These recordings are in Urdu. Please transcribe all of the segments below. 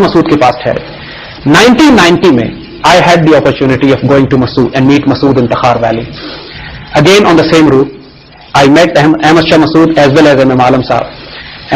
اصل مسعود کے پاس ٹھہرے. 1990 میں I had the opportunity of going to Masood and meet Masood in Takhar Valley. Again on the same route, I met Ahmad Shah Masood as well as Imam Alam Sahab.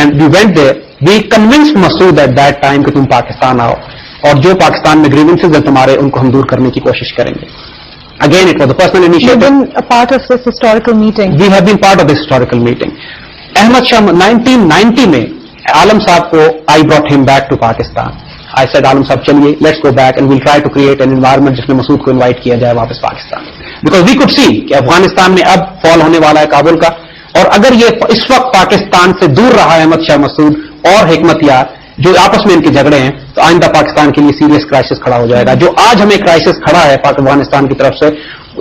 And we went there. We convinced Masood at that time کہ تم پاکستان آؤ اور جو پاکستان میں grievances ہیں تمہارے ان کو ہم دور کرنے کی کوشش کریں گے. Again, it was a personal initiative. You've been a part of this historical meeting. We have been part of this historical meeting. Ahmad Shah 1990 میں عالم صاحب کو I brought him back to Pakistan. I said عالم صاحب چلیے let's go back and we'll try to create an environment جس میں مسعود کو انوائٹ کیا جائے واپس Pakistan. Because we could see کہ افغانستان میں اب فال ہونے والا ہے کابل کا, اور اگر یہ اس وقت پاکستان سے دور رہا ہے احمد شاہ مسعود اور حکمت یار جو آپس میں ان کے جھگڑے ہیں, تو آئندہ پاکستان کے لیے سیریس کرائسس کھڑا ہو جائے گا. جو آج ہمیں کرائسس کھڑا ہے افغانستان کی طرف سے,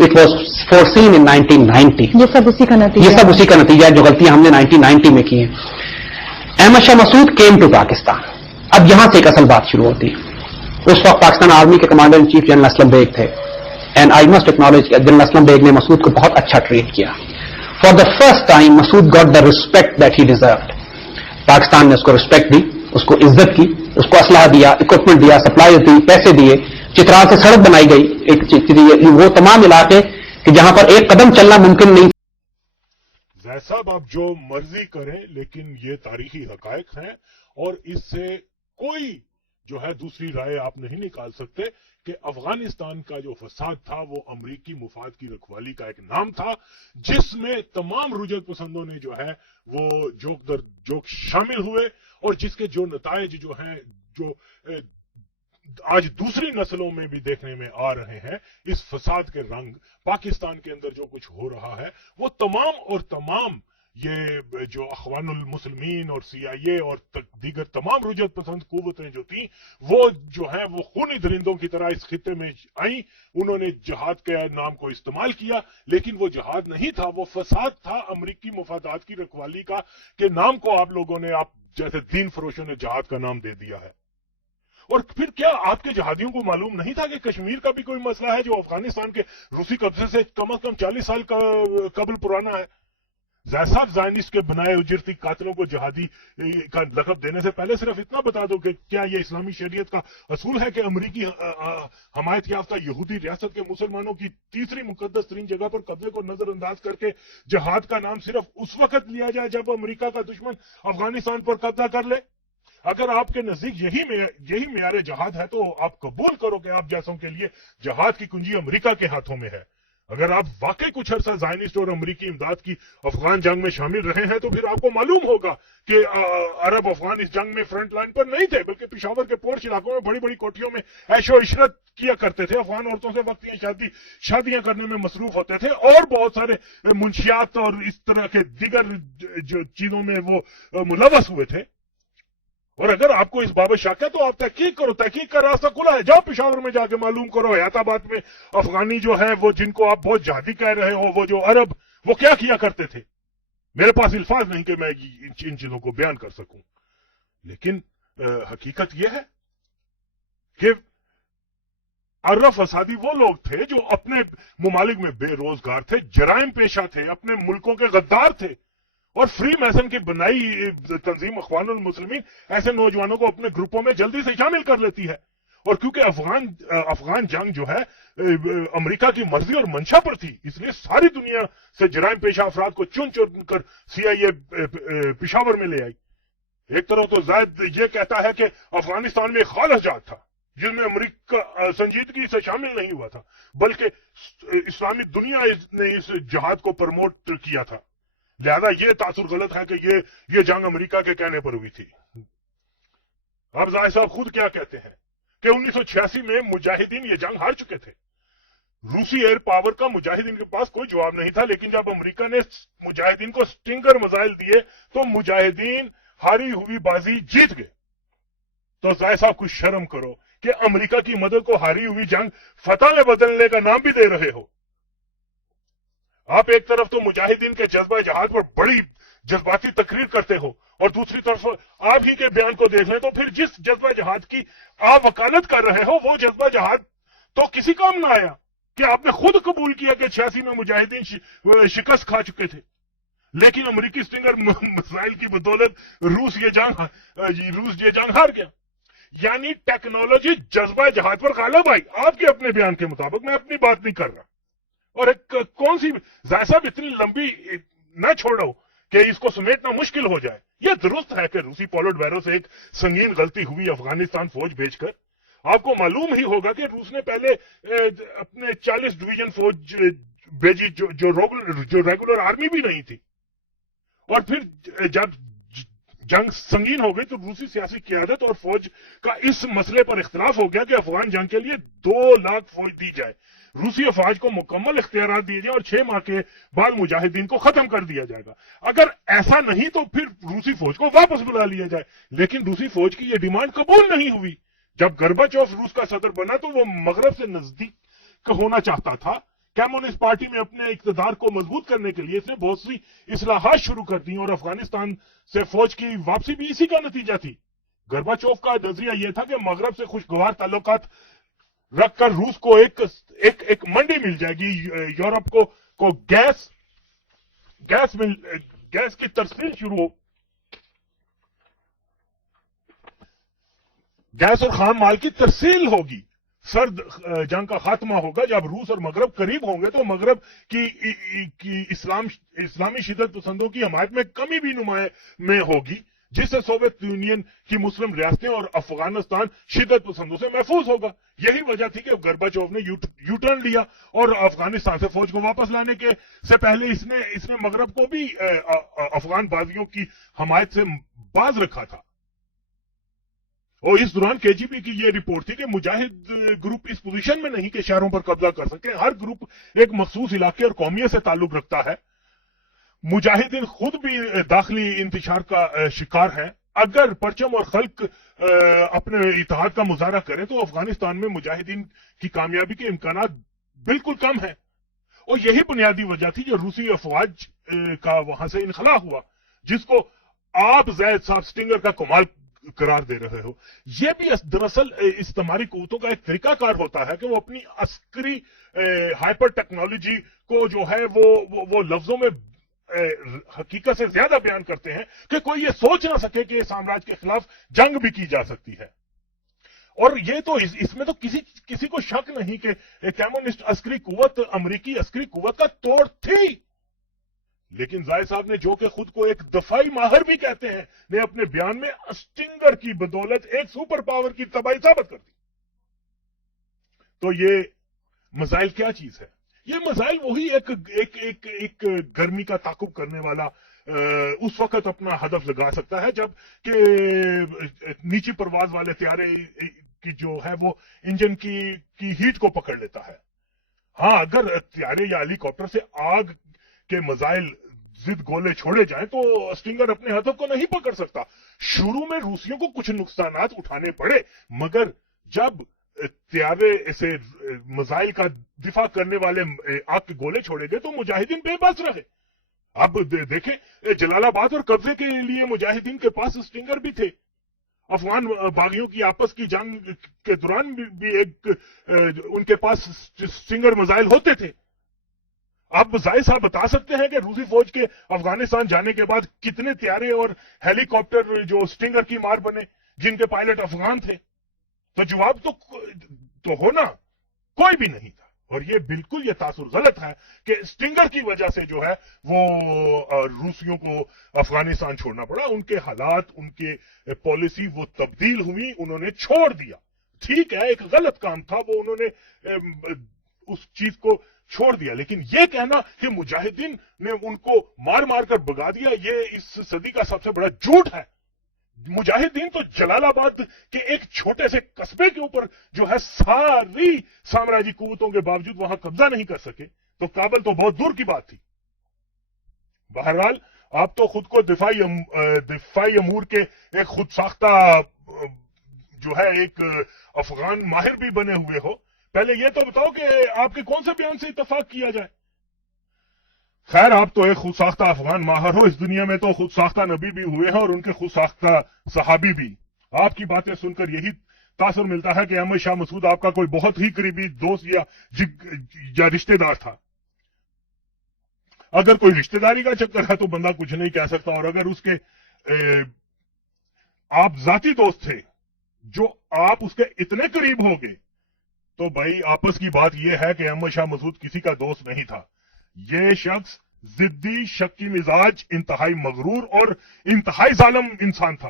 اٹ واز فورسین ان 1990. یہ سب اسی کا نتیجہ ہے جو غلطیاں ہم نے 1990 میں کی ہیں. احمد شاہ مسعود کیم ٹو پاکستان. اب یہاں سے ایک اصل بات شروع ہوتی ہے. اس وقت پاکستان آرمی کے commander in chief general Aslam Beg تھے, and I must acknowledge general Aslam Beg نے مسعود کو بہت اچھا ٹریٹ کیا. For the first time Masood got the respect that he deserved. Pakistan نے اس کو ریسپیکٹ دی, اس کو عزت کی, اس کو اسلحہ دیا, اکوپمنٹ دیا, سپلائی دی, پیسے دیے. چترال سے سڑک بنائی گئی, ایک وہ تمام علاقے کہ جہاں پر ایک قدم چلنا ممکن نہیں. زید صاحب آپ جو مرضی کریں لیکن یہ تاریخی حقائق ہیں, اور اس سے کوئی جو ہے دوسری رائے آپ نہیں نکال سکتے کہ افغانستان کا جو فساد تھا وہ امریکی مفاد کی رکھوالی کا ایک نام تھا, جس میں تمام رجعت پسندوں نے جو ہے وہ جوک در جوک شامل ہوئے, اور جس کے جو نتائج جو ہیں جو آج دوسری نسلوں میں بھی دیکھنے میں آ رہے ہیں, اس فساد کے رنگ پاکستان کے اندر جو کچھ ہو رہا ہے وہ تمام اور تمام یہ جو اخوان المسلمین اور CIA اور دیگر تمام رجعت پسند قوتیں جو تھیں وہ جو ہیں وہ خونی درندوں کی طرح اس خطے میں آئیں. انہوں نے جہاد کے نام کو استعمال کیا, لیکن وہ جہاد نہیں تھا, وہ فساد تھا امریکی مفادات کی رکھوالی کا, کہ نام کو آپ لوگوں نے آپ جیسے دین فروشوں نے جہاد کا نام دے دیا ہے. اور پھر کیا آپ کے جہادیوں کو معلوم نہیں تھا کہ کشمیر کا بھی کوئی مسئلہ ہے جو افغانستان کے روسی قبضے سے کم از کم 40 سال قبل پرانا ہے؟ زید صاحب زائنسٹ کے بنائے اجرتی قاتلوں کو جہادی کا لقب دینے سے پہلے صرف اتنا بتا دو کہ کیا یہ اسلامی شریعت کا اصول ہے کہ امریکی حمایت یافتہ یہودی ریاست کے مسلمانوں کی تیسری مقدس ترین جگہ پر قبضے کو نظر انداز کر کے جہاد کا نام صرف اس وقت لیا جائے جب امریکہ کا دشمن افغانستان پر قبضہ کر لے؟ اگر آپ کے نزدیک یہی معیار جہاد ہے تو آپ قبول کرو کہ آپ جیسوں کے لیے جہاد کی کنجی امریکہ کے ہاتھوں میں ہے. اگر آپ واقعی کچھ عرصہ زائنسٹ اور امریکی امداد کی افغان جنگ میں شامل رہے ہیں تو پھر آپ کو معلوم ہوگا کہ عرب افغان اس جنگ میں فرنٹ لائن پر نہیں تھے, بلکہ پشاور کے پورش علاقوں میں بڑی بڑی کوٹھیوں میں عیش و عشرت کیا کرتے تھے, افغان عورتوں سے وقتی شادیاں کرنے میں مصروف ہوتے تھے, اور بہت سارے منشیات اور اس طرح کے دیگر جو چیزوں میں وہ ملوث ہوئے تھے. اور اگر آپ کو اس بابت شک ہے تو آپ تحقیق کرو, تحقیق کا راستہ کھلا ہے. جاؤ پشاور میں جا کے معلوم کرو حیات آباد میں افغانی جو ہے وہ جن کو آپ بہت جہادی کہہ رہے ہو, وہ جو عرب, وہ کیا کرتے تھے. میرے پاس الفاظ نہیں کہ میں ان چیزوں کو بیان کر سکوں, لیکن حقیقت یہ ہے کہ عرب فسادی وہ لوگ تھے جو اپنے ممالک میں بے روزگار تھے, جرائم پیشہ تھے, اپنے ملکوں کے غدار تھے, اور فری میسن کی بنائی تنظیم اخوان المسلمین ایسے نوجوانوں کو اپنے گروپوں میں جلدی سے شامل کر لیتی ہے. اور کیونکہ افغان جنگ جو ہے امریکہ کی مرضی اور منشا پر تھی, اس لیے ساری دنیا سے جرائم پیشہ افراد کو چن کر CIA پشاور میں لے آئی. ایک طرف تو زید یہ کہتا ہے کہ افغانستان میں ایک خالص جہاد تھا جس میں امریکہ سنجیدگی سے شامل نہیں ہوا تھا, بلکہ اسلامی دنیا نے اس جہاد کو پروموٹ کیا تھا. لہذا یہ تاثر غلط ہے کہ یہ جنگ امریکہ کے کہنے پر ہوئی تھی. اب زاہد صاحب خود کیا کہتے ہیں کہ 1986 میں مجاہدین یہ جنگ ہار چکے تھے. روسی ایئر پاور کا مجاہدین کے پاس کوئی جواب نہیں تھا, لیکن جب امریکہ نے مجاہدین کو سٹنگر میزائل دیے تو مجاہدین ہاری ہوئی بازی جیت گئے. تو زاہد صاحب کچھ شرم کرو کہ امریکہ کی مدد کو ہاری ہوئی جنگ فتح میں بدلنے کا نام بھی دے رہے ہو. آپ ایک طرف تو مجاہدین کے جذبہ جہاد پر بڑی جذباتی تقریر کرتے ہو, اور دوسری طرف آپ ہی کے بیان کو دیکھ لیں تو پھر جس جذبہ جہاد کی آپ وکالت کر رہے ہو وہ جذبہ جہاد تو کسی کام نہ آیا کہ آپ نے خود قبول کیا کہ 86 میں مجاہدین شکست کھا چکے تھے, لیکن امریکی سٹنگر میزائل کی بدولت روس یہ جنگ ہار گیا. یعنی ٹیکنالوجی جذبہ جہاد پر غالب آئی آپ کے اپنے بیان کے مطابق، میں اپنی بات نہیں کر رہا. اور ایک کون سی ظاہر صاحب اتنی لمبی نہ چھوڑو کہ اس کو سمیٹنا مشکل ہو جائے. یہ درست ہے کہ روسی پولٹ بیرو سے ایک سنگین غلطی ہوئی افغانستان فوج بھیج کر. آپ کو معلوم ہی ہوگا کہ روس نے پہلے اپنے 40 ڈویژن فوج بھیجی جو ریگولر آرمی بھی نہیں تھی، اور پھر جب جنگ سنگین ہو گئی تو روسی سیاسی قیادت اور فوج کا اس مسئلے پر اختلاف ہو گیا کہ افغان جنگ کے لیے 2 لاکھ فوج دی جائے، روسی افواج کو مکمل اختیارات دیے جائیں اور 6 ماہ کے بعد مجاہدین کو ختم کر دیا جائے گا. اگر ایسا نہیں تو پھر روسی فوج کو واپس بلا لیا جائے. لیکن روسی فوج کی یہ ڈیمانڈ قبول نہیں ہوئی. جب گرباچوف روس کا صدر بنا تو وہ مغرب سے نزدیک ہونا چاہتا تھا. کمیونسٹ پارٹی میں اپنے اقتدار کو مضبوط کرنے کے لیے اس نے بہت سی اصلاحات شروع کر دی اور افغانستان سے فوج کی واپسی بھی اسی کا نتیجہ تھی. گرباچوف کا نظریہ یہ تھا کہ مغرب سے خوشگوار تعلقات رکھ کر روس کو ایک منڈی مل جائے گی. یورپ کو گیس کی ترسیل شروع ہو، گیس اور خام مال کی ترسیل ہوگی. سرد جنگ کا خاتمہ ہوگا. جب روس اور مغرب قریب ہوں گے تو مغرب کی اسلامی شدت پسندوں کی حمایت میں کمی بھی نمایاں میں ہوگی، جس سے سوویت یونین کی مسلم ریاستیں اور افغانستان شدت پسندوں سے محفوظ ہوگا. یہی وجہ تھی کہ گرباچوف نے یو ٹرن لیا اور افغانستان سے فوج کو واپس لانے سے پہلے اس نے مغرب کو بھی افغان باغیوں کی حمایت سے باز رکھا تھا. اور اس دوران کے جی بی کی یہ رپورٹ تھی کہ مجاہد گروپ اس پوزیشن میں نہیں کہ شہروں پر قبضہ کر سکے. ہر گروپ ایک مخصوص علاقے اور قومیت سے تعلق رکھتا ہے. مجاہدین خود بھی داخلی انتشار کا شکار ہیں. اگر پرچم اور خلق اپنے اتحاد کا مظاہرہ کریں تو افغانستان میں مجاہدین کی کامیابی کے امکانات بالکل کم ہیں. اور یہی بنیادی وجہ تھی جو روسی افواج کا وہاں سے انخلا ہوا، جس کو آپ زید صاحب سٹنگر کا کمال قرار دے رہے ہو. یہ بھی دراصل استعماری قوتوں کا ایک طریقہ کار ہوتا ہے کہ وہ اپنی عسکری ہائپر ٹیکنالوجی کو جو ہے وہ لفظوں میں حقیقت سے زیادہ بیان کرتے ہیں کہ کوئی یہ سوچ نہ سکے کہ سامراج کے خلاف جنگ بھی کی جا سکتی ہے. اور یہ تو اس میں تو کسی کو شک نہیں کہ کمیونسٹ عسکری قوت امریکی عسکری قوت کا توڑ تھی. لیکن زاہد صاحب نے، جو کہ خود کو ایک دفاعی ماہر بھی کہتے ہیں، نے اپنے بیان میں اسٹنگر کی بدولت ایک سپر پاور کی تباہی ثابت کر دی. تو یہ مزائل کیا چیز ہے؟ یہ مزائل وہی ایک گرمی کا تعاقب کرنے والا اس وقت اپنا ہدف لگا سکتا ہے جب کہ نیچی پرواز والے طیارے کی جو ہے وہ انجن کی ہیٹ کو پکڑ لیتا ہے. ہاں، اگر طیارے یا ہیلی کاپٹر سے آگ کے مزائل ضد گولے چھوڑے جائیں تو اسٹنگر اپنے ہدف کو نہیں پکڑ سکتا. شروع میں روسیوں کو کچھ نقصانات اٹھانے پڑے، مگر جب طیارے سے مزائل کا دفاع کرنے والے آگ کے گولے چھوڑے گئے تو مجاہدین بے بس رہے. اب دیکھیں، جلال آباد اور قبضے کے لیے مجاہدین کے پاس اسٹنگر بھی تھے. افغان باغیوں کی آپس کی جنگ کے دوران بھی ان کے پاس اسٹنگر مزائل ہوتے تھے. اب زاہد صاحب بتا سکتے ہیں کہ روسی فوج کے افغانستان جانے کے بعد کتنے طیارے اور ہیلی کاپٹر جو اسٹنگر کی مار بنے جن کے پائلٹ افغان تھے؟ تو جواب تو ہونا کوئی بھی نہیں تھا. اور یہ بالکل یہ تاثر غلط ہے کہ اسٹنگر کی وجہ سے جو ہے وہ روسیوں کو افغانستان چھوڑنا پڑا. ان کے حالات، ان کے پالیسی وہ تبدیل ہوئی، انہوں نے چھوڑ دیا. ٹھیک ہے، ایک غلط کام تھا، وہ انہوں نے اس چیز کو چھوڑ دیا. لیکن یہ کہنا کہ مجاہدین نے ان کو مار مار کر بگا دیا، یہ اس صدی کا سب سے بڑا جھوٹ ہے. مجاہدین تو جلال آباد کے ایک چھوٹے سے قصبے کے اوپر جو ہے ساری سامراجی قوتوں کے باوجود وہاں قبضہ نہیں کر سکے، تو کابل تو بہت دور کی بات تھی. بہرحال آپ تو خود کو دفاعی امور کے ایک خود ساختہ جو ہے ایک افغان ماہر بھی بنے ہوئے ہو. پہلے یہ تو بتاؤ کہ آپ کے کون سے بیان سے اتفاق کیا جائے؟ خیر، آپ تو ایک خود ساختہ افغان ماہر ہو. اس دنیا میں تو خود ساختہ نبی بھی ہوئے ہیں اور ان کے خود ساختہ صحابی بھی. آپ کی باتیں سن کر یہی تاثر ملتا ہے کہ احمد شاہ مسعود آپ کا کوئی بہت ہی قریبی دوست یا رشتہ دار تھا. اگر کوئی رشتہ داری کا چکر ہے تو بندہ کچھ نہیں کہہ سکتا، اور اگر اس کے آپ ذاتی دوست تھے جو آپ اس کے اتنے قریب ہو گے تو بھائی آپس کی بات یہ ہے کہ احمد شاہ مسعود کسی کا دوست نہیں تھا. یہ شخص ضدی، شکی مزاج، انتہائی مغرور اور انتہائی ظالم انسان تھا.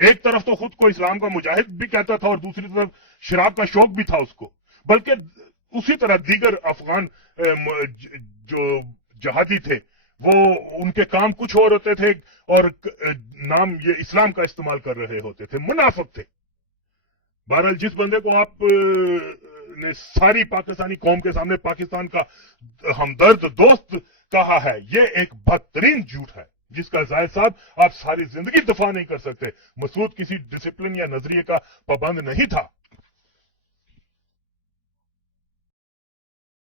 ایک طرف تو خود کو اسلام کا مجاہد بھی کہتا تھا اور دوسری طرف شراب کا شوق بھی تھا اس کو. بلکہ اسی طرح دیگر افغان جو جہادی تھے وہ ان کے کام کچھ اور ہوتے تھے اور نام یہ اسلام کا استعمال کر رہے ہوتے تھے، منافق تھے. بہرحال جس بندے کو آپ نے ساری پاکستانی قوم کے سامنے پاکستان کا ہمدرد دوست کہا ہے، یہ ایک بدترین جھوٹ ہے جس کا زاہد صاحب آپ ساری زندگی دفاع نہیں کر سکتے. مسعود کسی ڈسپلن یا نظریے کا پابند نہیں تھا.